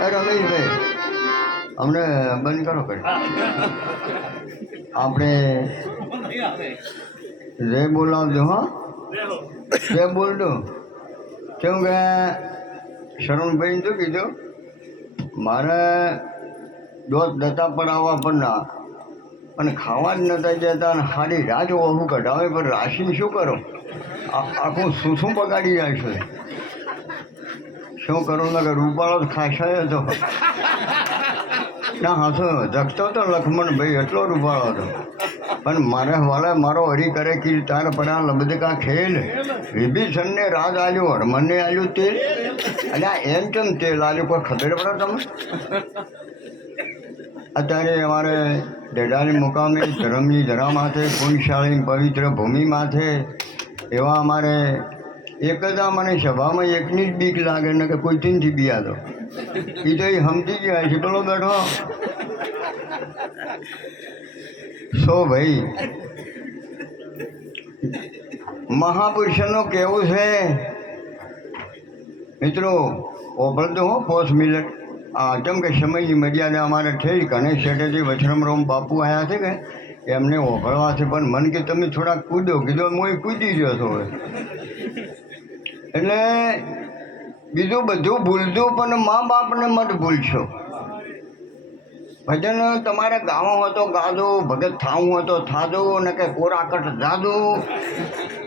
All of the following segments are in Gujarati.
રમેશભાઈ અમને બંધ કરો કરી આપણે જય બોલાવજો હા જય બોલજો કેમ કે શરણભાઈ શું કીધું મારે દોસ્ત દત્તા પર આવવા પણ ના અને ખાવા જ નતા જતા અને ખાલી રાજ ઓહું કઢાવે પણ રાશિ શું કરો આખું શું બગાડી જાય છે શું કરું ને કે રૂપાળો જ ખાસાયો હતો ના હાથો ધકતો તો લક્ષ્મણભાઈ એટલો રૂપાળો હતો પણ મારે વાલે મારો હરી કરે કે તાર પડા લબદકા ખેલ વિભીષણને રાજ આલ્યો હરમનને આલ્યું તેલ અને એમ કેમ તેલ આલ્યું કોઈ ખબર પડે તમે અત્યારે અમારે ડેડાની મુકામે ધર્મની ધરા માથે પુણ્યશાળી પવિત્ર ભૂમિ માથે એવા અમારે એક જ આ મને સભામાં એકની જ બીક લાગે ને કે કોઈથી નથી બિયાતો એ તો એ સમજી ગયા છે પેલો બેઠો સો ભાઈ મહાપુરુષોનું કેવું છે મિત્રો ઓભળતો હો 5 મિનિટ જેમ કે સમયની મર્યાદા અમારે થઈ ગણેશ શેઠેથી વચરામરામ બાપુ આવ્યા છે કે એમને ઓભળવા છે પણ મન કે તમે થોડાક કૂદો કીધો હું કૂદી ગયો છો એટલે બીજું બધું ભૂલતું પણ મા બાપને મત ભૂલશો ભજન તમારે ગાવો હોય તો ગાજો ભગત થાવું હોય તો થાજો ને કે કોરાકટ જાજો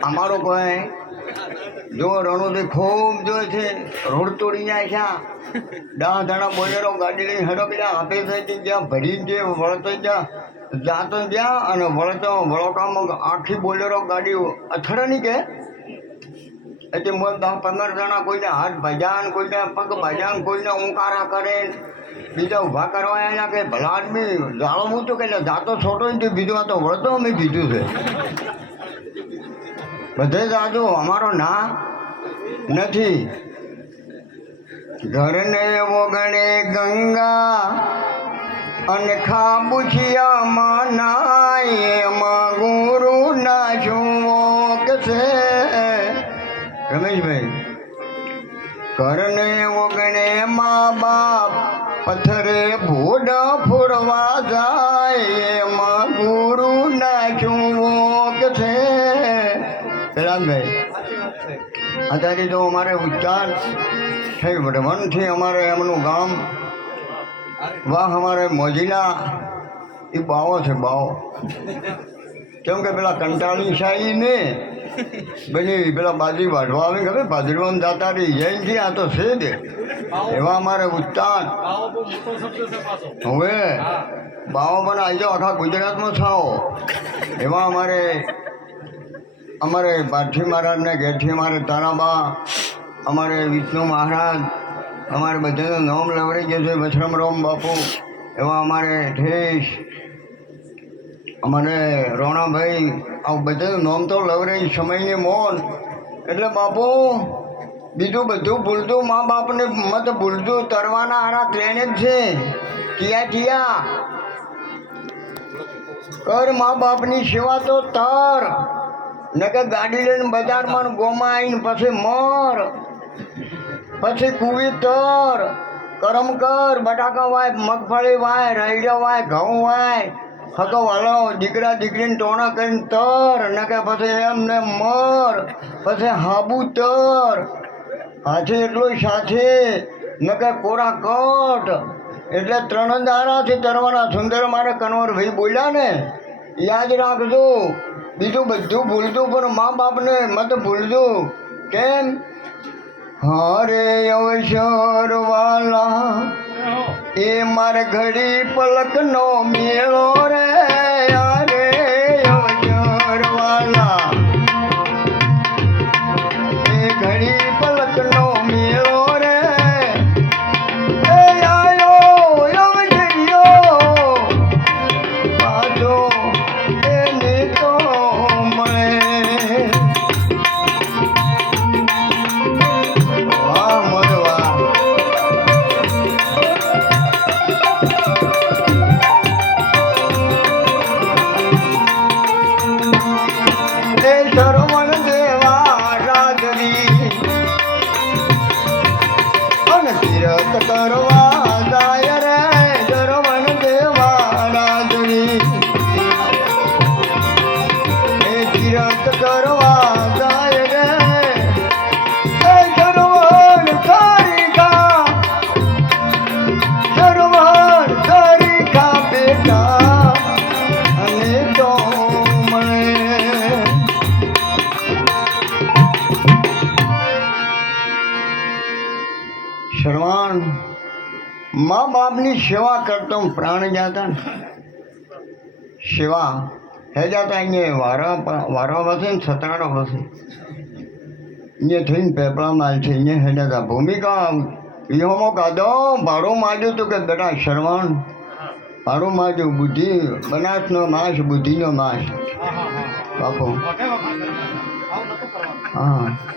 અમારો કોઈ જો રણોદય ખૂબ જોઈ છે રોડ તોડી જાય છે 10 જણા બોલેરો ગાડી લઈને હડકડ્યા આપે છે જ્યાં ભરી જે વળતો જ્યાં જાતો જ્યાં અને વળતો વળોકામાં આખી બોલેરો ગાડી અથડાની કે એટલે 10-15 જણા કોઈને હાથ ભજાન કોઈને પગ ભજાન કોઈને ઊંકારા કરે બીજા ઊભા કરવા આવ્યા કે ભલા આદમી જાળવું તો કે જાતો છોટો નથી બીજું આ તો વળતો અમે કીધું છે બધે જાજો અમારો ના નથી ઘરને વગણે ગંગા અને ખાબુચિયામાં નાય એમાં ગુરુ ના છુવોક છે રમેશભાઈ ઘરને વગણે મા બાપ પથ્થરે ભૂડ ફોડવા જાય એમાં ગુરુ ના છુવોક છે પેલાભાઈ અત્યારે તો અમારે ઉચ્ચાર થઈ વઢવણથી અમારે એમનું ગામ વાહ અમારે મોજીલા એ બાવો છે બાવો કેમ કે પેલા કંટાળી શાહી ને બની પેલા બાજી વાઢવા આવે ખબર બાજરીમાં જતા રહી જૈનથી આ તો છે જ એવા અમારે ઉચ્ચાર હવે બાવો પણ આવી જાઓ આખા ગુજરાતમાં છાવો એવા અમારે પાર્થી મહારાજને ઘેરથી અમારે તારાબા અમારે વિષ્ણુ મહારાજ અમારે બધાનું નામ લવડાઈ જશે વચરામરામ બાપુ એવા અમારે ઠેશ અમારે રોણાભાઈ આ બધાનું નામ તો લવડાઈ સમયને મોન એટલે બાપુ બીજું બધું ભૂલતું મા બાપને મત ભૂલતું તરવાના હારા ટ્રેન જ છે કિયા કર મા બાપની સેવા તો તર ને કે ગાડી લઈને બજારમાં ગોમાં આવીને પછી મર પછી કુવી તર કરમ કર બટાકા વાય મગફળી વાય રાયડો વાય ઘઉં વાય હકો વાલો દીકરા દીકરીને ટોણા કરીને તર ને કે પછી એમને મર પછી હાબુ તર હાથે એટલું સાથે ને કે કોરા કટ એટલે 3 દારાથી તરવાના સુંદર મારે કનવરભાઈ બોલ્યા ને યાદ રાખજો બીજું બધું ભૂલતું પણ મા બાપને મત ભૂલજો કેમ હરે અવસર વાલા એ મારે ઘડી પલકનો મેળો રે હરે અવસર વાલા એ ઘડી પલકનો મેળો રે એ આયો અવસર્યો પાછો એને તો શરવણ દેવા રાજવી અને તીરથ કરવા ભગવાન મા બાપની સેવા કરતો પ્રાણ જાતા ને સેવા હે જાતા અહીંયા વારા વસે ને છતાડો વસે અહીંયા થઈને પેપડા માલ છે અહીંયા હે જાતા ભૂમિકા વિહોમો કાદો ભાડું માગ્યું તું કે બેટા શ્રવણ ભાડું માગ્યું બુદ્ધિ બનાસનો નાશ બુદ્ધિનો નાશ બાપુ હા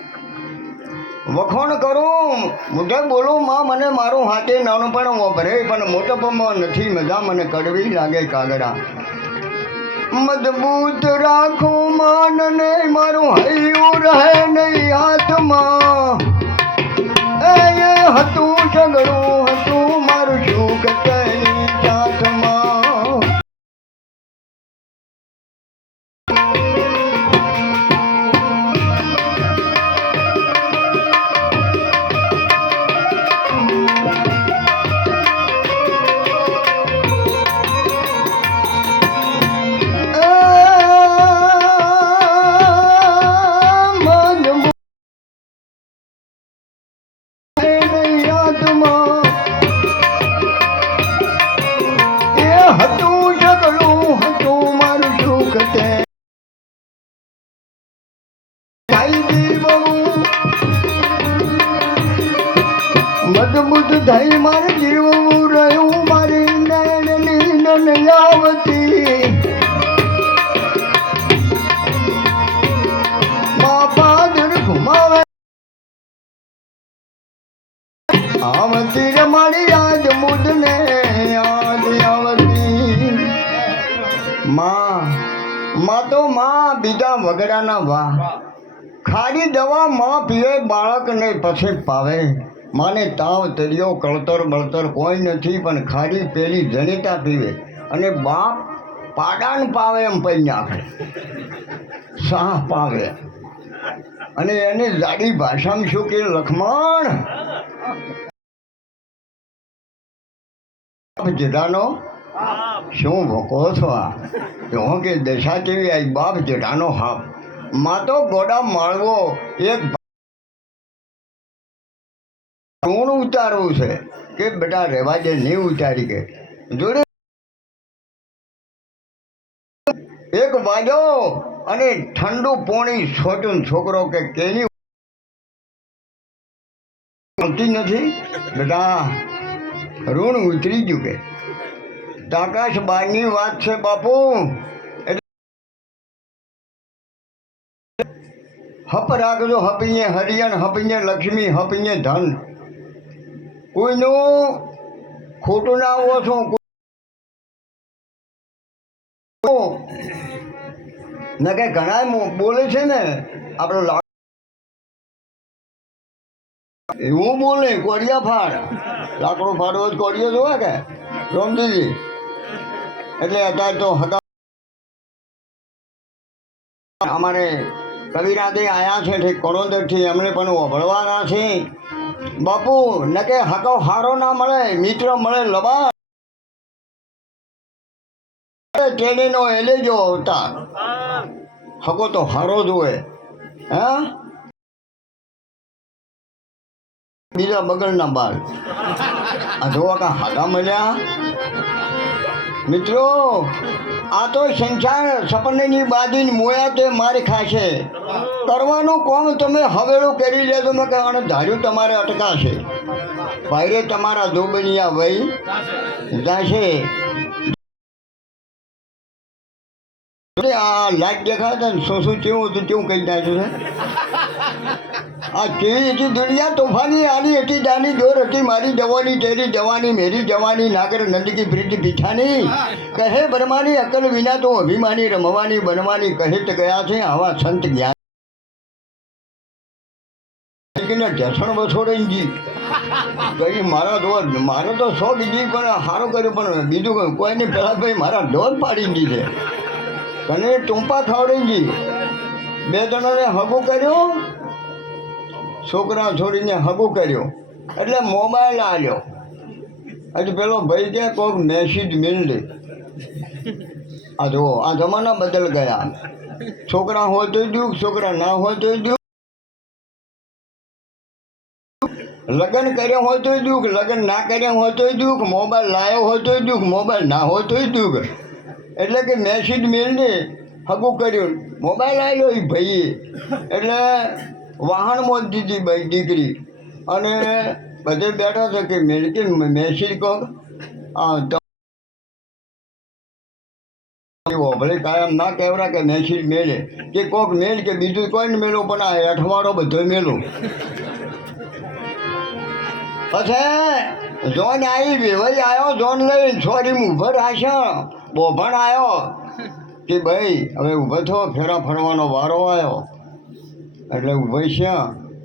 વખોણ કરું મોઢે બોલું માં મને મારું હાથે નાનું પણ વપરે પણ મોટપમાં નથી મજા મને કડવી લાગે કાગડા મજબૂત રાખું માનને મારું હૈયું રહે નહીં હાથમાં એ હતું ઝઘડું હતું મારું સુખ તેની સાથમાં મજબૂત થઈ મારે જીવવું રહ્યું મારી નૈનની નનયાવતી મા પાદર ઘુમાવે આવતી રે મારી આજ મુદને આજ આવતી માં તો માં બીજા વગડાના વાહ ખાલી દવા માં પીએ બાળકને પછી પાવે માને તાવ તરિયો કળતર બળતર કોઈ નથી પણ ખાલી પેલી જનેતા પીવે અને બાપ પાડાન પાવે એમ પૈ નાખે સાહ પાવે અને એને જાડી ભાષામાં શું કે લખમણ જેઠાનો શું ભોકો છો આ હું કે દશા કેવી આવી બાપ જેઠાનો હાપ માં તો ગોડા માળવો એક ઋણ ઉતારવું છે કે બેટા રહેવા દે નહીં ઉતારી કે જોડે એક વાજો અને ઠંડુ પોણી છોટું છોકરો કે કેની નથી બેટા ઋણ ઉતરી ગયું કે આકાશ બારની વાત છે બાપુ હપ રાખજો હપીએ હરિયન હપીએ લક્ષ્મી હપીએ ધન કોઈનું ખોટું ના આવો છો ને કે ઘણા બોલે છે ને આપણો એવું બોલે કોડિયા ફાડ લાકડો ફાડવો જ કોડિયો જોવે કે રોમજીજી એટલે અત્યારે તો હકા અમારે કવિરાજે આવ્યા છે ઠીક કરોંદરથી એમણે પણ વભળવાના છે બાપુ નકે હકો હારો ના મળે મિત્ર મળે લબા ટેણીનો એલેજો અવતાર હકો તો હારો જોવે હા બીજા બગલના બાલ આ જોવા કા હાડા મળ્યા મિત્રો આ તો સંસાર સપનેની બાજુની મોયા તે મારી ખાશે કરવાનું કોમ તમે હવેળું કરી લેજો મેં કહેવાનું ધાર્યું તમારે અટકાશે ભાઈરે તમારા જોબનિયા વહી જાશે આ લાઈટ દેખાય છે ને શું કેવું હતું કેવું કહી નાખ્યું છે આ કેવી હતી દુનિયા તોફાની આની હતી જાની જોર હતી મારી જવાની તેરી જવાની મેરી જવાની નાગર નંદકી પ્રીતિ પીઠાની કહે બ્રહ્માની અકલ વિના તો અભિમાની રમવાની બનવાની કહે તો ગયા છે આવા સંત જ્ઞાન ઢેસણ વસોડજી કઈ મારા દોર મારે તો 100 બીજી પણ સારું કર્યું પણ બીજું કોઈને પહેલાં ભાઈ મારા દોર પાડી દીધી છે તને ટૂંપા ખાવડીજી 2 જણાને હગું કર્યું છોકરા છોડીને હગું કર્યું એટલે મોબાઈલ આવ્યો હજુ પેલો ભાઈ કે કોઈક મેસેજ મિલ દે આ જુઓ આ જમાના બદલ ગયા છોકરા હોય તો દુઃખ છોકરા ના હોય તો દુઃખ લગ્ન કર્યા હોય તોય દુઃખ, લગ્ન ના કર્યા હોય તોય દુઃખ, મોબાઈલ લાવ્યો હોય તોય દુઃખ, મોબાઈલ ના હોય તોય દુઃખ. એટલે કે મેસેજ મેલને હગું કર્યું, મોબાઈલ આવ્યો એ ભાઈએ, એટલે વાહનમાં જ દીધી ભાઈ દીકરી, અને બધે બેઠા છે કે મેલ કે મેસેજ કહો ભલે કાયમ ના કહેવરા કે મેસેજ મેલે કે કોક મેલ કે બીજું કોઈને મેલો, પણ આ અઠવાડો બધો મેલો. પછી જોન આવી વેવાઈ આવ્યો, જોન લઈ છોરી ઊભો રાખ્યો, બોભણ આવ્યો કે ભાઈ હવે ઊભો થયો, ફેરા ફરવાનો વારો આવ્યો. એટલે ઊભો છે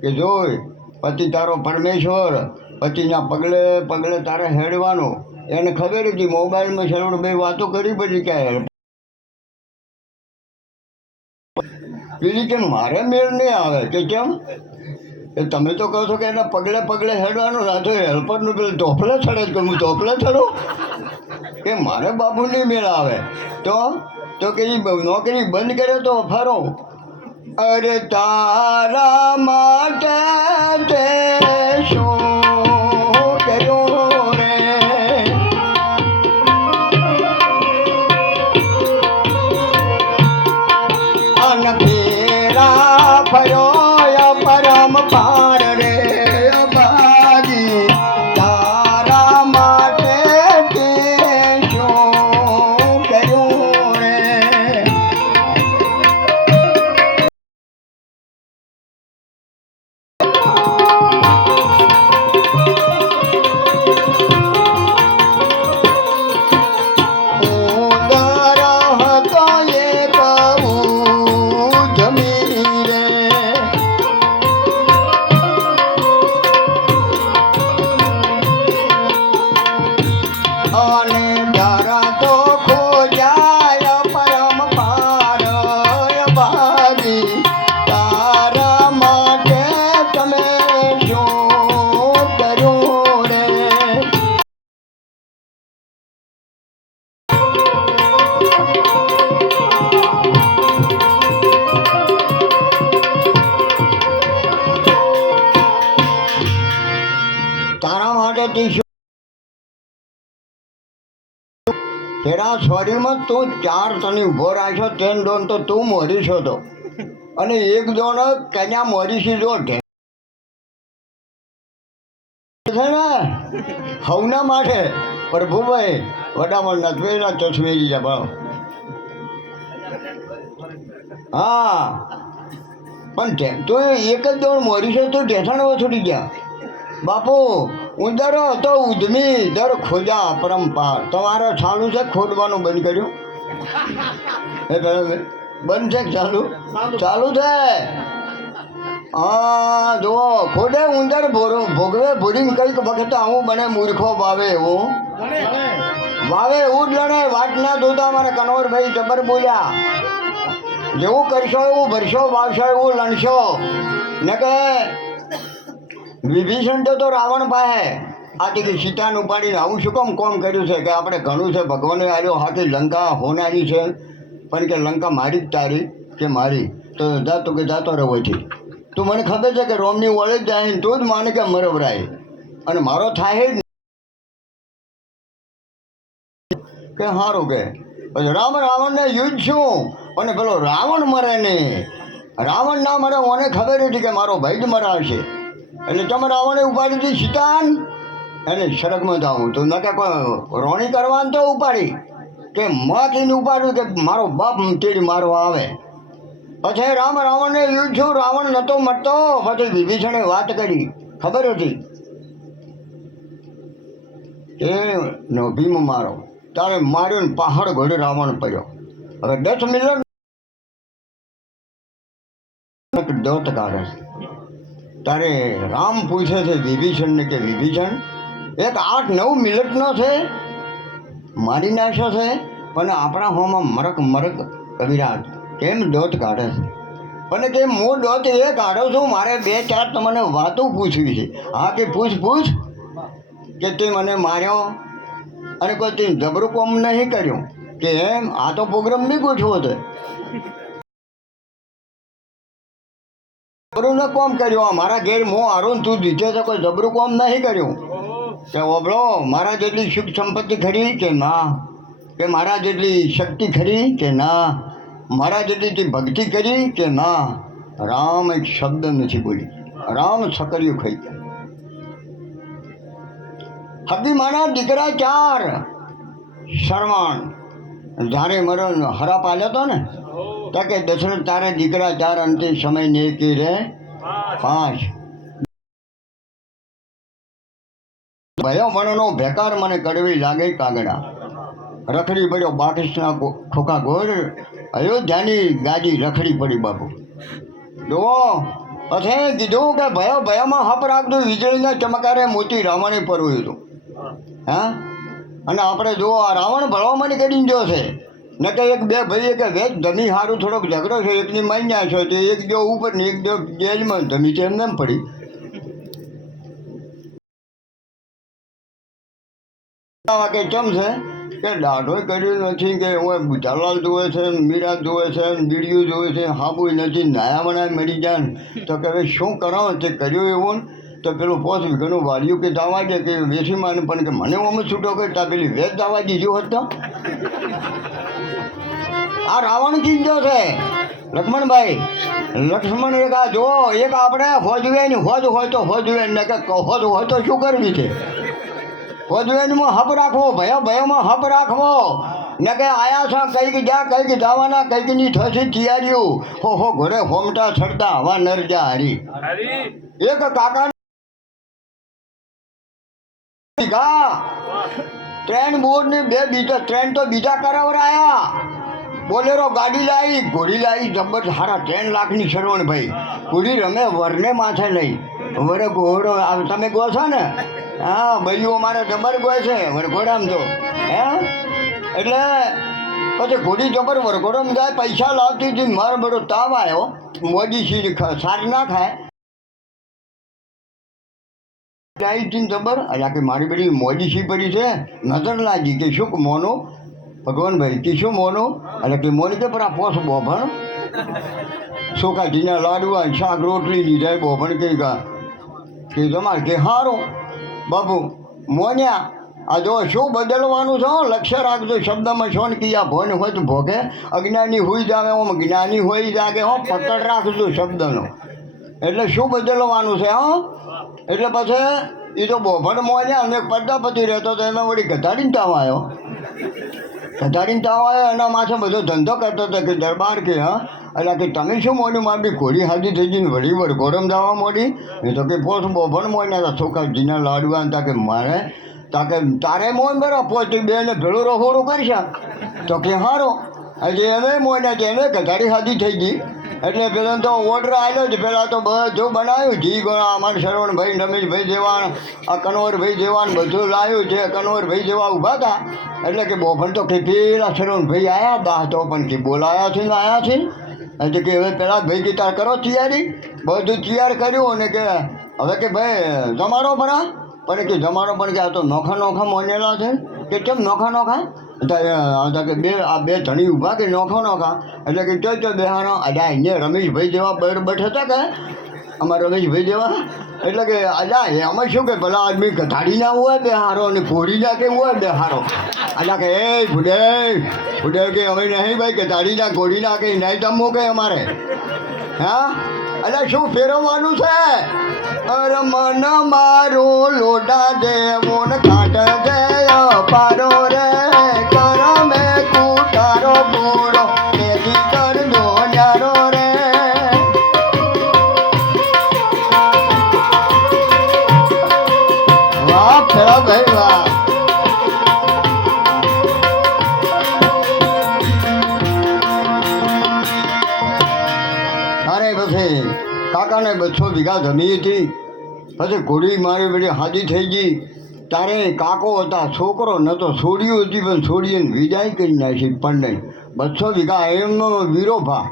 કે જોઈ પતિ તારો પરમેશ્વર, પતિના પગલે પગલે તારે હેડવાનું. એને ખબર હતી મોબાઈલમાં સરોડ બે વાતો કરી પડી કે પેલી કે મારે મેળ નહીં આવે કે કેમ, એ તમે તો કહો છો કે એના પગલે પગલે હેડવાનું, રાતો હેલ્પરનું પેલું ધોપલે ચડે કે હું ધોપલે ચડું, કે મારે બાબુ નહીં મેળ આવે. તો કે નોકરી બંધ કરે તો ફરો. અરે તારા માટે તે શું કર્યું રે, અન ફેરા ફર્યો પરમ પાર રે ભાગી, તારા માટે તે શું કર્યું રે. તારા માટે તેરા શરીરમાં તું ચાર તને ઊભો રાખ્યો, તેન દોન તો તું મોરીશ હતો, અને એક દોન કન્યા મોરીશી જો છે ને હવના માટે પ્રભુભાઈ વડામણ નથવેના ચશ્મેરી છે ભાવ. હા પણ તું એક જ દોડ મોરીશ તો ઢેસાણ છૂટી ગયા. બાપુ ઉંદરો તો ઉધમી દર ખોજા અપરંપાર. તમારે ચાલુ છે ખોદવાનું બંધ કર્યું? બંધ છે ચાલુ? ચાલુ છે. હા જુઓ, ખોડે ઉંદર ભોગવે ભૂરીને કંઈક વખત આવું બને મૂર્ખો વાવે એવું જ લણે. વાત ના જોતા મારે કનવરભાઈ જબર બોલ્યા, જેવું કરશો એવું ભરશો, વાવશો એવું લણશો. ને કે વિભીષણ તો રાવણ પાસે આથી કે સીતાને ઉપાડીને આવું શું કોમ કર્યું છે કે આપણે ઘણું છે, ભગવાને આવ્યો હાથી લંકા હોનારી છે, પણ કે લંકા મારી જ તારી કે મારી, તો જાતો કે જાતો રહો છે. તું મને ખબર છે કે રોમની વળે જ જાય તું જ માને કે મરવરાય, અને મારો થાય જ કે સારું કે પછી રાવણને યુદ્ધ શું, અને પેલો રાવણ મરે નહીં. રાવણ ના મરે, મને ખબર હતી કે મારો ભાઈ જ મરાવશે. એટલે તમે રાવણે ઉપાડી હતી સીતાન, એને સડકમાં જાઉં તો ન કે રોણી કરવાનું તો ઉપાડી કે માથીને ઉપાડ્યું કે મારો બાપ તેડી મારવા આવે. પછી રાવણને યુદ્ધ છું, રાવણ નહોતો મરતો. પછી વિભીષણે વાત કરી, ખબર હતી કે ભીમ મારો, તારે માર્યો ને પહાડ ઘોડે રાવણ પડ્યો. હવે 10 મિનિટ દોત કાઢે. તારે રામ પૂછે છે વિભીષણને કે વિભીષણ એક 8-9 મિનિટનો છે, મારી નાખ્યો છે, પણ આપણા હોમાં મરક કવિરાજ કેમ દોત કાઢે છે? પણ કે હું દોત એ કાઢું છું, મારે 2-4 તમને વાતો પૂછવી છે. હા કે પૂછ કે તે મને માર્યો અને કોઈ તે જબરું કોમ નહીં કર્યું કે એમ? આ તો પ્રોગ્રામ નહીં ગોઠવો હતો. જબરું ન કોમ કર્યું મારા ઘેર મો હારું તું જીતે તો કોઈ જબરું કોમ નહીં કર્યું કે ઓબળો મારા જેટલી સુખ સંપત્તિ ખરી કે ના, કે મારા જેટલી શક્તિ ખરી કે ના, મારા જેટલી તે ભક્તિ કરી કે ના. રામ એક શબ્દ નથી બોલી, રામ સકરિયું ખાઈ ગયા. હબી મારા દીકરા 4 શરમાણ જ્યારે મરણ હરા પાલ્યો હતો ને તો કે દશરથ તારે દીકરા 4 અંતિમ સમય ને કે રે 5 ભયો મણનો ભેકાર મને કડવી લાગે કાગડા. રખડી પડ્યો બાકૃષ્ણ ખોખા ગોળ, અયોધ્યાની ગાદી રખડી પડી બાપુ. જુઓ પછી કીધું કે ભયો ભયામાં હપ રાખતું વીજળીના ચમકારે મોતી રાવણે પરવ્યું હતું. હા, અને આપણે જુઓ આ રાવણ ભળવામાં કરી ગયો છે ન કે એક બે ભાઈ કે વેચ ધમી સારું થોડોક ઝઘડો છે, એકની માન્યા છે તો એક જો ઉપર ને એક જો જેલમાં ધમી છે એમને એમ પડી. કે ચમ છે કે દાઢો કર્યું નથી, કે હું બુધાલાલ જોવે છે, મીરા જોવે છે, બીડીયું જોવે છે, હાબુ નથી, નાયા મનાય મરી જાય. તો કે હવે શું કરાવો તે કર્યું એવું ને તો પેલું 5 વીઘાનું વાળ્યું કે દાવા દે કે વેસીમાં પણ કે મને અમે છૂટો કરતા પેલી વેચ દાવા દીધું હોત તો. આ રાવણ કીધો છે લક્ષ્મણભાઈ. લક્ષ્મણ એક આ જો એક આપણે હોજવે ને હોજ હોય તો હોજવે ને કે હોજ હોય તો શું કરવી છે, હોજવેનમાં હપ રાખવો, ભયોમાં હપ રાખવો ને કે આયા છે કંઈક જા કંઈક જવાના કંઈક ની થશે તૈયારીઓ. હો ઘરે હોમટા છડતા હવા નરજા હારી. એક કાકા ટ્રેન બોર્ડ ને 2 બીજા ટ્રેન તો બીજા કરાવરાયા. બોલેરો ગાડી લાવી, ઘોડી લાવી, જબર સારા 3 લાખની સરવણભાઈ. ઘોડી રમે વરને માથે નહીં, વરે ઘોડો તમે ગો છો ને. હા, ભાઈઓ મારે જબર ગોય છે વરઘોડામ તો. હે એટલે પછી ઘોડી જબર વરઘોડામ જાય, પૈસા લાવતી હતી. મારો બધો તાવ આવ્યો, મોદી સી સાર ના ખાય જબર. અલ્યા કે મારી બધી મોડી સી પડી છે, નજર લાગી કે શું મોનો ભગવાનભાઈ કે શું મોનો. એટલે કે મોની કે પર આ પોસ બોભણ સોકાજીના લાડવા શાક રોટલી લીધા બોભણ કે તમારે કે હારું બાબુ મોન્યા. આ જો શું બદલવાનું છે, લક્ષ્ય રાખજો શબ્દમાં શોન કિયા ભોન હોય તો ભોગે, અજ્ઞાની હોઈ જાવે ઓમ જ્ઞાની હોઈ જાગે. પકડ રાખજો શબ્દનો. એટલે શું બદલવાનું છે એટલે પછી એ તો બોભણ મોન્યા અને પ્રજાપતિ રહેતો તો એમાં વળી ગધાડીને તાવ આવ્યો. એના માથે બધો ધંધો કરતો હતો કે દરબાર કે એટલે કે તમે શું મોડ્યું, મારી ઘોડી હાજી થઈ ગઈ વળી વરઘોડમ જવા મોડી. એ તો કે પોસ બોભણ મોન્યા હતા છોકરાજીના લાડવા હતા કે મારે તાકે તારે મોન બરો પોચી 2 ને ભેળું રહોડું કરશે તો કે હારો. હજી એને મોન્યા છે એને ગધાડી હાજી થઈ ગઈ. એટલે પેલા તો ઓર્ડર આવ્યો જ, પહેલાં તો બધું બનાવ્યું જી ગોળા અમારે શરવણભાઈ રમેશભાઈ જેવા આ કનવરભાઈ જેવાને બધું લાવ્યું છે. કનવરભાઈ જેવા ઊભા હતા એટલે કે બોભણ તો કે પેલા શરવણભાઈ આવ્યા હતા તો પણ કે બોલાયા છે ને આવ્યા છે એટલે કે હવે પેલા ભાઈ કે તાર કરો તૈયારી. બધું તૈયાર કર્યું અને કે હવે કે ભાઈ જમાડો ભરા. પણ કે જમાડો પણ કે આ તો નોખા મોનેલા છે કે કેમ નોખા કે બે ધણી ઊભા કે નોખા એટલે કે ચો બેહાનો. અજા અહીંયા રમેશભાઈ જેવા બઠ હતા કે અમારા રમેશભાઈ જેવા. એટલે કે અજા એમાં શું કે ભલા આદમી ગધાડી ના હોય બેહારો અને ઘોડી ના કેવું હોય બેહારો. અજા કે એ ફૂડે કે અમે નહીં ભાઈ ગધાડી ના ઘોડી ના કે નહીં તમો કે અમારે. હા એટલે શું ફેરવવાનું છે. અરે મન મારું લોડા દેવો ને ખાટ દે પારો રે કરમે કુટારો બોરો તેથી કરજો ન્યારો રે. વાહ ફેરા ભાઈ વાહ. અરે પછી કાકાને 200 વીઘા જમી હતી. પછી ઘોડી મારી બધી હાજી થઈ ગઈ. તારે કાકો હતા, છોકરો નહોતો, છોડીઓ હતી પણ છોડીને વિદાય કરી નાખી પણ 200 વીઘા એમનો વીરોભા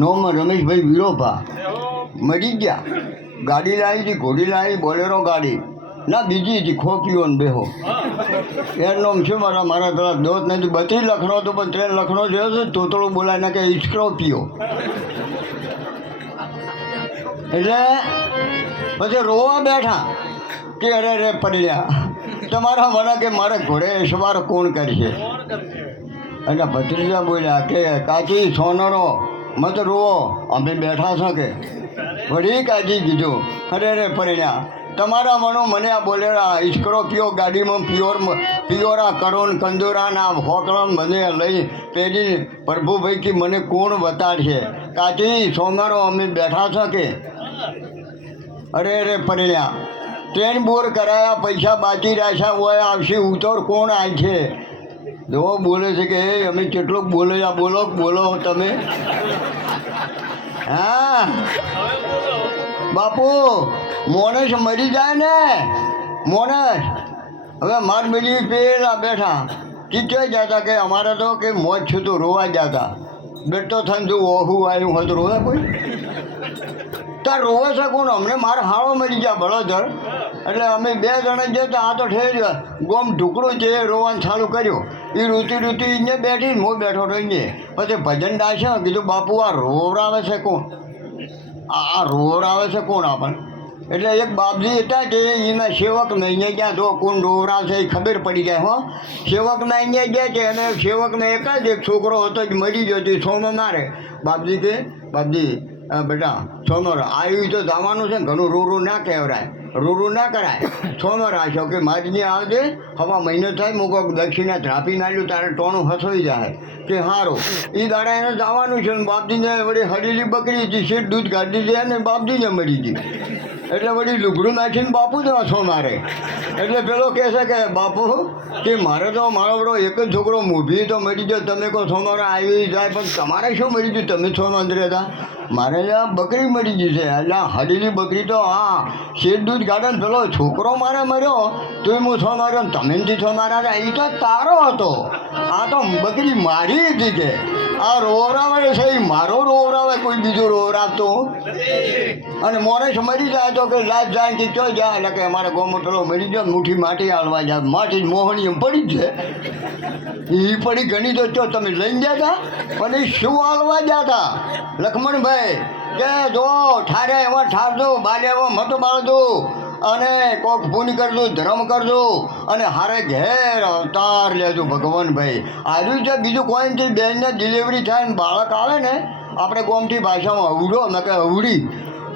નોમાં રમેશભાઈ વીરોભા મરી ગયા. ગાડી લાવી હતી, ઘોડી લાવી, બોલેરો ગાડી ના બીજી હતી ખોપીઓ ને બેહો. એનો શું મારા પેલા દોત નથી 32 લખનો હતો પણ 3 લખનો જોયો છે તોતળું બોલાય ના કે સ્કોર્પિયો. એટલે પછી રોવા બેઠા કે અરે રે પડ્યા તમારા મને કે મારે ઘોડે સવાર કોણ કરશે. એટલે ભત્રીજા બોલ્યા કે કાચી સોનરો મત રોવો અમે બેઠા છો કે. વળી કાચી કીધું અરે રે પડ્યા તમારા મનો મને આ બોલેલા ઈશ્કરો કયો ગાડીમાં પિયોરા કરોન કંદોરાના હોકળા મને લઈ પેલી પ્રભુભાઈ કે મને કોણ બતાડશે. કાચી સોનારો અમે બેઠા છો કે. અરે રે પડ્યા ટ્રેન બોર કરાયા પૈસા બાકી રાખ્યા હોય આવશે ઉતર કોણ આવી છે. જો બોલે છે કે અમે કેટલોક બોલો તમે. હા બાપુ મોણસ મરી જાય ને મોણસ. હવે માર બીજી પેલા બેઠા ક્યાં જતા કે અમારે તો કે મોજ છું તો રોવા જતા. બેઠો થઈને જો ઓહું આવ્યું હોય તો રોવે કોઈ. તાર રોવે છે કોણ. અમને મારા હાળો મરી ગયા બળોદર. એટલે અમે 2 જણા જતા આ તો ઠેર ગોમ ઢુકડું છે રોવાનું ચાલુ કર્યું. એ રૂતી અહીંયા બેઠી હું બેઠો રહીએ. પછી ભજન ડાશે કીધું બાપુ આ રોવરાવે છે કોણ. આ રોવરાવે છે કોણ આપણને. એટલે એક બાપજી હતા કે એના સેવકને અહીંયા ગયા જો કોણ રોવરાવશે એ ખબર પડી જાય. હો સેવકને અહીંયા ગયા છે અને સેવકને એક છોકરો હતો જ મરી ગયો હતો સોનો મારે. બાપજી કે બાપજી બેટા સોનો આવ્યું તો જવાનું છે ને ઘણું રૂ ના કહેવરાય રૂ ના કરાય. સોનો રાખ્યો કે મારી ત્યાં આવજે હવા મહિનો થાય હું કોઈક દક્ષિણા ધ્રાપી નાખ્યું તારે ટોણું હસોઈ જાય કે સારું. એ દાડા એને જવાનું છે ને બાપજીને વળી હળેલી બકરી હતી શેઠ દૂધ કાઢી દે ને બાપજીને મરી ગઈ. એટલે વળી લુગડું નાખીને બાપુ જ વાંચો મારે. એટલે પેલો કહે છે કે બાપુ કે મારે તો મારો બરો એક જ છોકરો મૂભી તો મરી ગયો. તમે કહો સોનારો આવી જાય પણ તમારે શું મરી ગયું. તમે સોનો અંદર હતા. મારે બકરી મરી ગઈ છે. એટલે હડેલી બકરી તો હા શેઠ દૂધ કાઢે ને પેલો છોકરો મારે મર્યો તો હું છો માર્યો તમે નથી છો મારા. એ તો તારો હતો. આ તો બકરી મારી હતી કે આ રોવરાવે છે એ મારો રોવરાવે કોઈ બીજું રોવરાવતો. અને મોરેશ મરી જાય તો કે લાજ જાય કે ક્યાં જાય. એટલે કે અમારે ગોમો પેલો મરી ગયો મુઠ્ઠી માટી હાલવા જાય. માટી મોહણી એમ પડી જ છે. એ પડી ઘણી તો ચો તમે લઈને ગયા હતા પણ એ શું હાલવા ગયા હતા લક્ષ્મણભાઈ કે જો ઠારે એમાં ઠારજો બાલે એમાં મતો બાળજો અને કોક પૂન કરજો ધર્મ કરજો અને હારે ઘેર અવતાર લેજો ભગવાનભાઈ. આવ્યું છે બીજું કોઈ નથી. બેનને ડિલિવરી થાય ને બાળક આવે ને આપણે ગોમથી ભાષામાં અવડો ન કે અવડી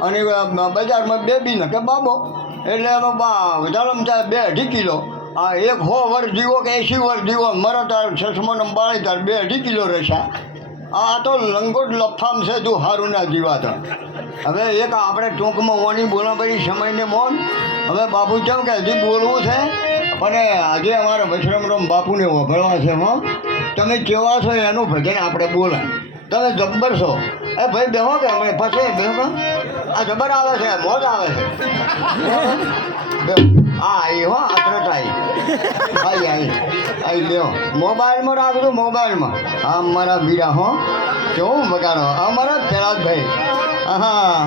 અને બજારમાં બેબી ન કે બાબો. એટલે એનો વધારામાં થાય 2-2.5 કિલો. આ 100 વર્ષ જીવો કે 80 વર્ષ જીવો મરો તાર ચશ્મોને બાળી તાર 2-2.5 કિલો રહેશે. આ તો લંગોટ લફામ છે તું સારું ના જીવાતા. હવે એક આપણે ટૂંકમાં ઓની બોલા પછી સમયને મોન. હવે બાપુ કેમ કે હજી બોલવું છે પણ આજે અમારે વૈષ્ણવરામ બાપુને વભળવા છે. હો તમે કેવા છો એનું ભજન આપણે બોલાય. તમે જબ્બર છો. એ ભાઈ બેહો કે અમે પછી બેહો. આ જબર આવે છે મોજ આવે છે. હા આવી હો અતરત આવી લ્યો મોબાઈલમાં રાખજો મોબાઈલમાં. હા મારા બીરા હો કેવું બગાડો અમારા પેલા ભાઈ. હા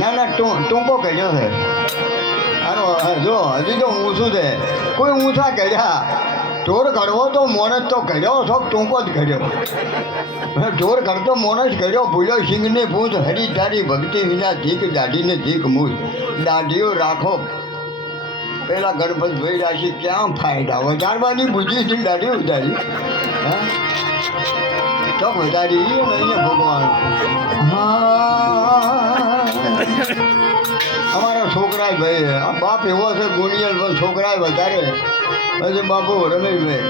ના ટૂંકો કર્યો છે. હારો જો હજી તો ઊંચું છે કોઈ ઊંચા કર્યા. ઢોર ઘડવો તો મોણસ તો ઘડ્યો છો ટૂંકો જ ઘડ્યો. ઢોર ઘડતો મોણસ ઘડ્યો ભૂલ્યો સિંગને પૂછ હરી તારી ભક્તિ વિના ધીક દાઢીને ધીક મૂછ. દાઢીઓ રાખો પેલા ગણપતભાઈ રાશી ક્યાં ફાયદા વધારવાની બુદ્ધિ થી દાઢી ઉતારી. હા તો વધારી નહીં ભગવાન. હા અમારા છોકરા ભાઈ આ બાપ એવો છે ગુણિયલ પણ છોકરા વધારે. પછી બાપુ રમેશભાઈ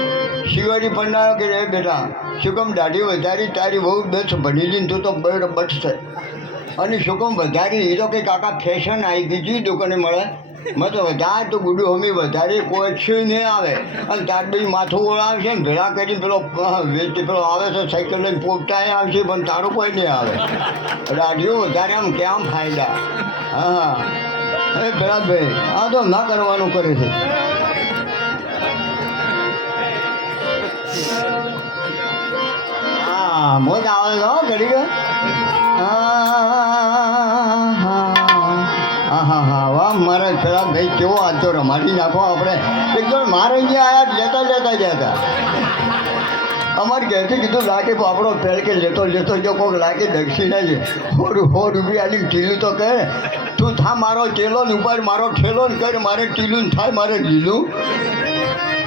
શિવાજી પન્નાયો કે રે બેટા શું કામ દાઢી વધારી તારી બહુ બેસ્ટ ભણી લઈને તું તો બચશે. અને શું કામ વધારી એ તો કંઈ કાકા ફેશન આવી બીજી દુકાને મળે. મેં તો વધારે તો ગુડું હમી વધારે કોઈ શું નહીં આવે. અને ત્યાર બી માથું ઓળાવશે ને ભેળા કરીને પેલો આવે છે સાયકલ લઈને પોપટાએ આવશે પણ તારું કોઈ નહીં આવે. દાઢીઓ વધારે આમ કેમ ફાયદા. હા એ ભેળાભાઈ આ તો ના કરવાનું કરે છે. હા મોજ આવે છે હો ઘડી કે. હા વાહ મારા પેલા ભાઈ કેવો આજ તો રમાડી નાખો આપણે. એકદમ મારે અહીંયા આયા લેતા જતા અમારે ઘેરથી કીધું લાગે આપણો પેલ કે લેતો લેતો જો કોઈક લાગે દક્ષિણા છે 100 રૂપિયાની ટીલું તો કહે તું થા મારો ચેલો ને ઉપર મારો ઠેલો ને કર મારે ટીલું થાય મારે લીલું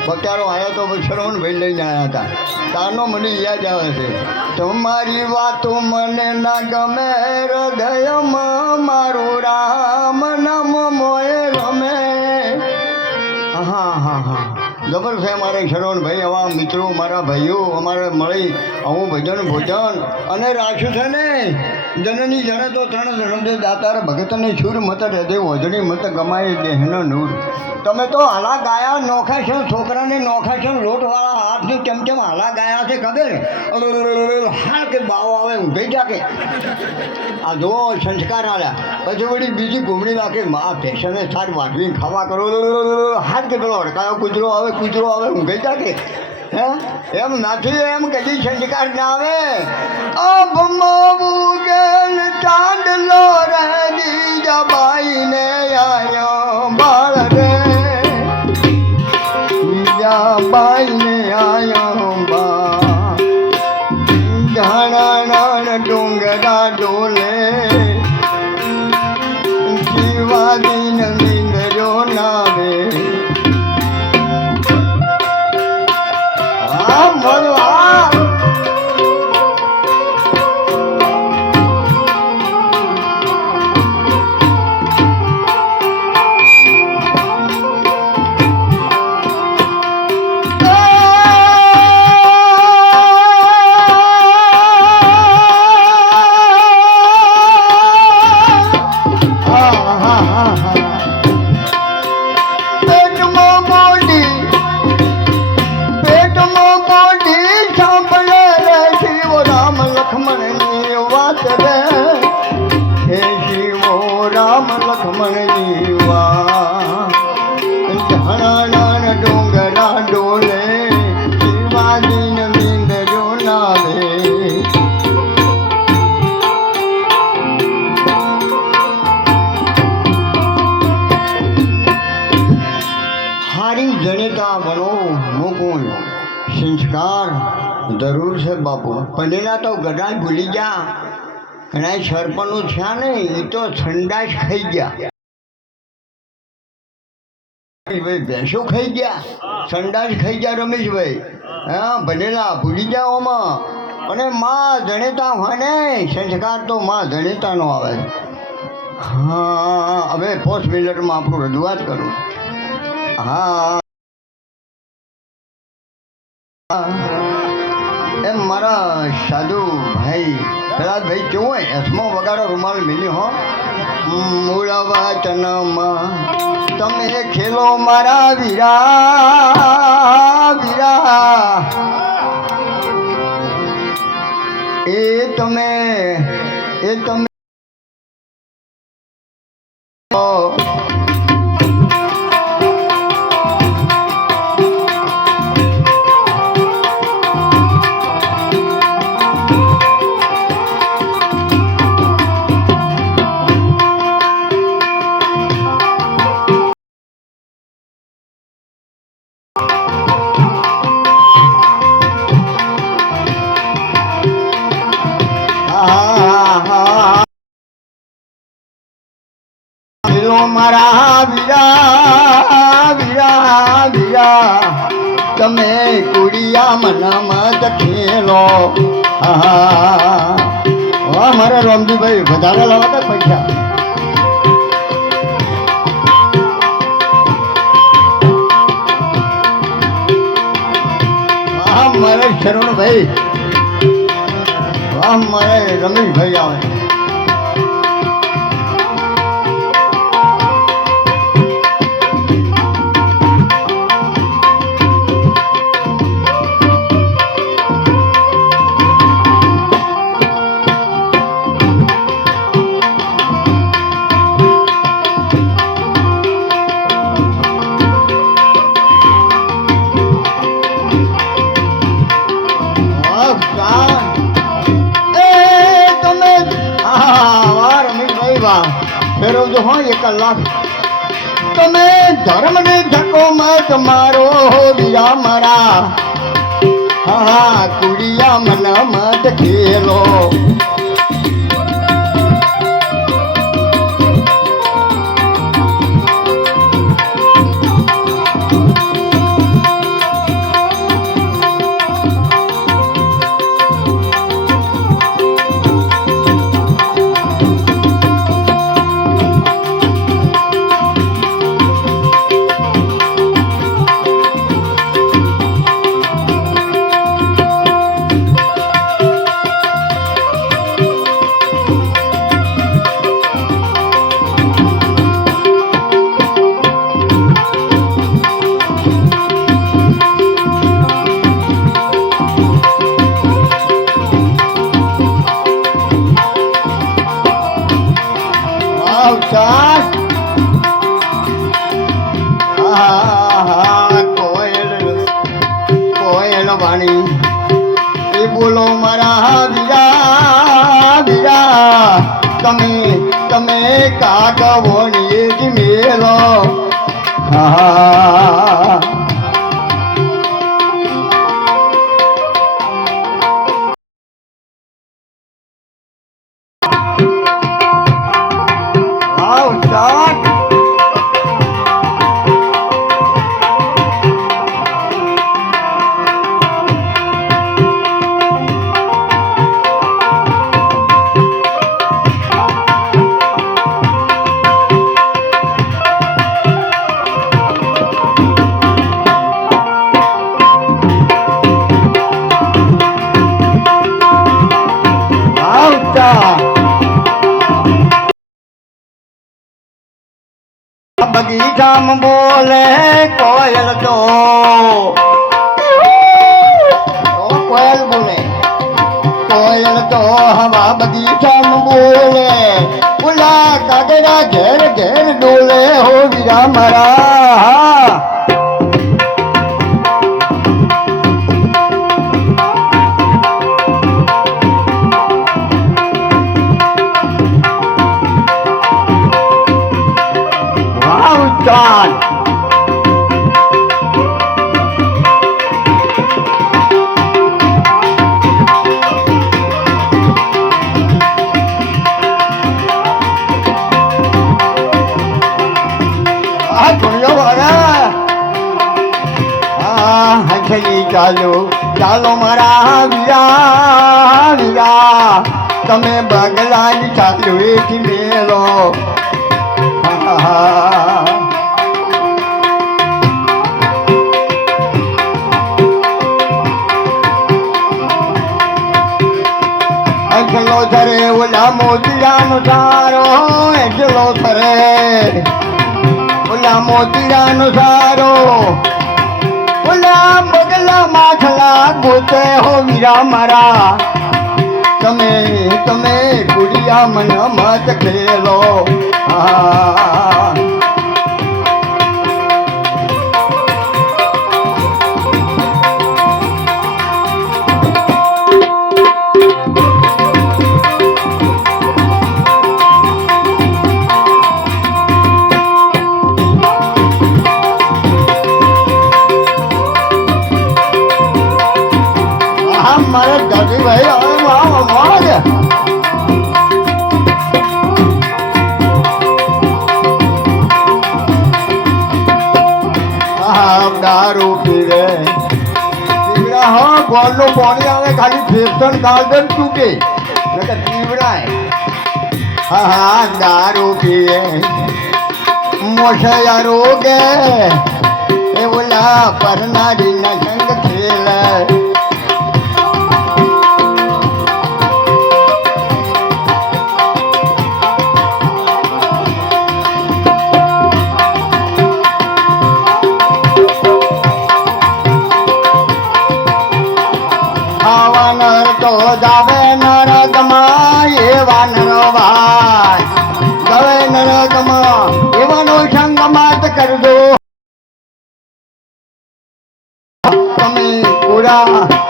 બચારો આવ્યો તો શ્રવણભાઈ લઈને આવ્યા હતા તારનો મને યાદ આવે છે તમારી વાતો મને ના ગમે હૃદયમાં મારું રામ નામ મોએ ગમે હા હા હા જબર છે મારે શ્રવણભાઈ આવા મિત્રો મારા ભાઈઓ અમારે મળી આવું ભજન ભોજન અને રાખ્યું છે ને જનની જણે તો ત્રણ જણ દાતાર ભગતને સુર મત હૃદય વધણી મત ગમાય દેહનો નૂર તમે તો હાલા ગાયા નોખા છે છોકરાને નોખા છે લોટવાળા હાથની કેમ કેમ હાલા ગાયા છે ખબર હાલ કે બાવો આવે ઊંઘી જા કે આ જો સંસ્કાર આવ્યા પછી વળી બીજી ઘૂમડી નાખે આ ભેંસને સાર વાઢવીને ખાવા કરો હાથ કે પેલો હડકાયો કૂતરો આવે ઊંઘી જા કે હે એમ નથી એમ કદી સંસ્કાર ના આવે અબમાવું ગેલ ચાંદલો રે દીજા બાઈને આયો બાળ રે દીજા બાઈને આયો બા ઝાડા ડુંગરા ડોલે જીવાદીન નીંદરો નાવે સંસ્કાર જરૂર છે બાપુ પહેલા તો ગઢા ભૂલી ગયા ઘણા સરપંચનું છે ને એ તો સંડાસ ખાઈ ગયા ભાઈ ભેંસો ખાઈ ગયા સંડાસ ખાઈ ગયા રમેશભાઈ હા ભણેલા ભૂલી ગયા ઓમાં અને માં જણેતા હોય ને સંસ્કાર તો માં જણેતાનો આવે હા હવે 5 મિનિટમાં આપણું રજૂઆત કરું હા એમ મારા સાધુ ભાઈ પ્રહલાદભાઈ કેવું હોય એસમો વગાડો રૂમાલ મિલી હો મૂળ વચનમાં તમે ખેલો મારા વીરા વીરા એ તમે મારા વીરા વીરા વીરા તમે કુડિયા મનામાં ખેલો હા મારા રામજીભાઈ વધારે લાવતા પૈસા વાહ મારે શરણભાઈ વાહ મારે રમેશભાઈ આવે ફેરવજો હો 1 કલાક તમે ધર્મને ધક્કો મત મારો વીરા મારા હા કુડિયા મન મત ખેલો કોયલ વાણી એ બોલો મારા બીરા બીરા તમે કાગવણી જ મેલો હા બગીચામાં બોલે કોયલ તો કોયલ બોલે કોયલ તો હવા બગીચામાં બોલે પુલા કાગડા ઘેર ઘેર ડોલે હો વીરા મારા God. ચાલો ચાલો મારા વીરા વીરા તમે બગલાની ચાલો એથી મેલો એટલો થરે ઓલા મોતીરાનો સારો એટલો થરે ઓલા મોતીરાનો સારો ઓલા બગલા માખલા ગોતે હો વીરા મારા તમે ગુડિયા મન મત ખેલો મારે દાદી ભાઈ દારૂ પીવે હા ગોળનું પાણી આવે ખાલી ફેશન ગાર્ડન તૂટે પીવડાય હા દારૂ પીવે મોસયા રોગે એ ઓલા પરનારી ના સંગ ખેલે જાવે નરકમાં એવા નરવાય જાવે નરકમાં એવાનો સંગ માત કરજો તમે પૂરા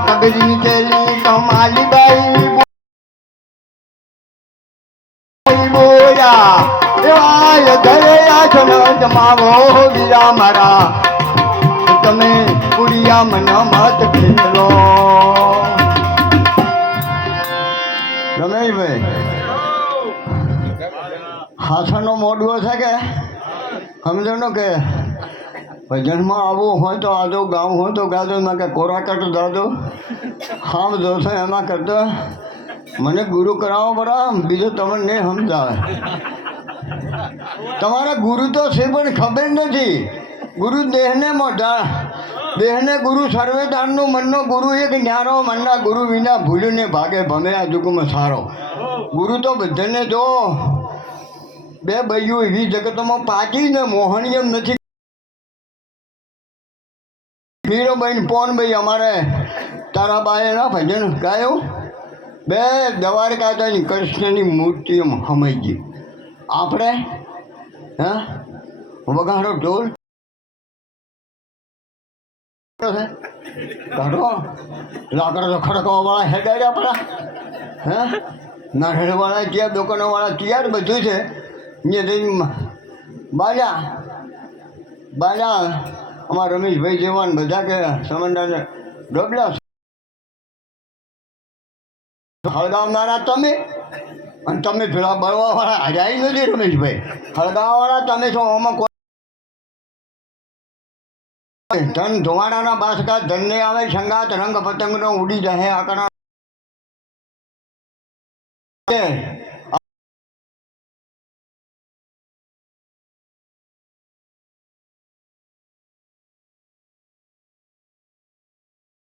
કબીરની ચેલી કમાલી બાઈ બોયા એવાય ઘરે આછન જમાવો વીરા મારા તમે કુડિયા મન મત ખેલો રમેશભાઈ હાથાનો મોડવો છે કે સમજો ને કે ભજનમાં આવવું હોય તો આજો ગાવું હોય તો ગાજો એમાં કે કોરા કટ દાદો હામ જોશે એમાં કરતો મને ગુરુ કરાવો બરા બીજું તમને નહીં સમજાવે તમારા ગુરુ તો છે પણ ખબર નથી ગુરુ દેહને મોઢા દેહને ગુરુ સર્વે દાનનું મનનો ગુરુ એક ન્યારો મનના ગુરુ વિના ભૂલીને ભાગે ભમે આ જુગમાં સારો ગુરુ તો બધાને જો બે ભાઈઓ એવી જગતમાં પાકીને મોહણી એમ નથી મીરોબાઈ પોનભાઈ અમારે તારાબાએ ના ભજન ગાયું બે દ્વારકાની કૃષ્ણની મૂર્તિ એમ હમાઈ ગઈ આપણે હા વગાડો ઢોલ કાઢો લાકડો તો ખડકવાવાળા હેડાડે આપણા હા નારેળવાળા ત્યાં દુકાનોવાળા ત્યાં બધું છે અહીંયા બાજા બાજા અમારા રમેશભાઈ જેવાન બધા કે સમંડાને ડોબલા હળગાવનારા તમે અને તમે પેલા બળવાવાળા હજાઈ નથી રમેશભાઈ હળગાવવાળા તમે છો આમાં ધન ધુવાડાના બાસકા ધનને આવે સંગાત રંગ પતંગનો ઉડી જાય આકડા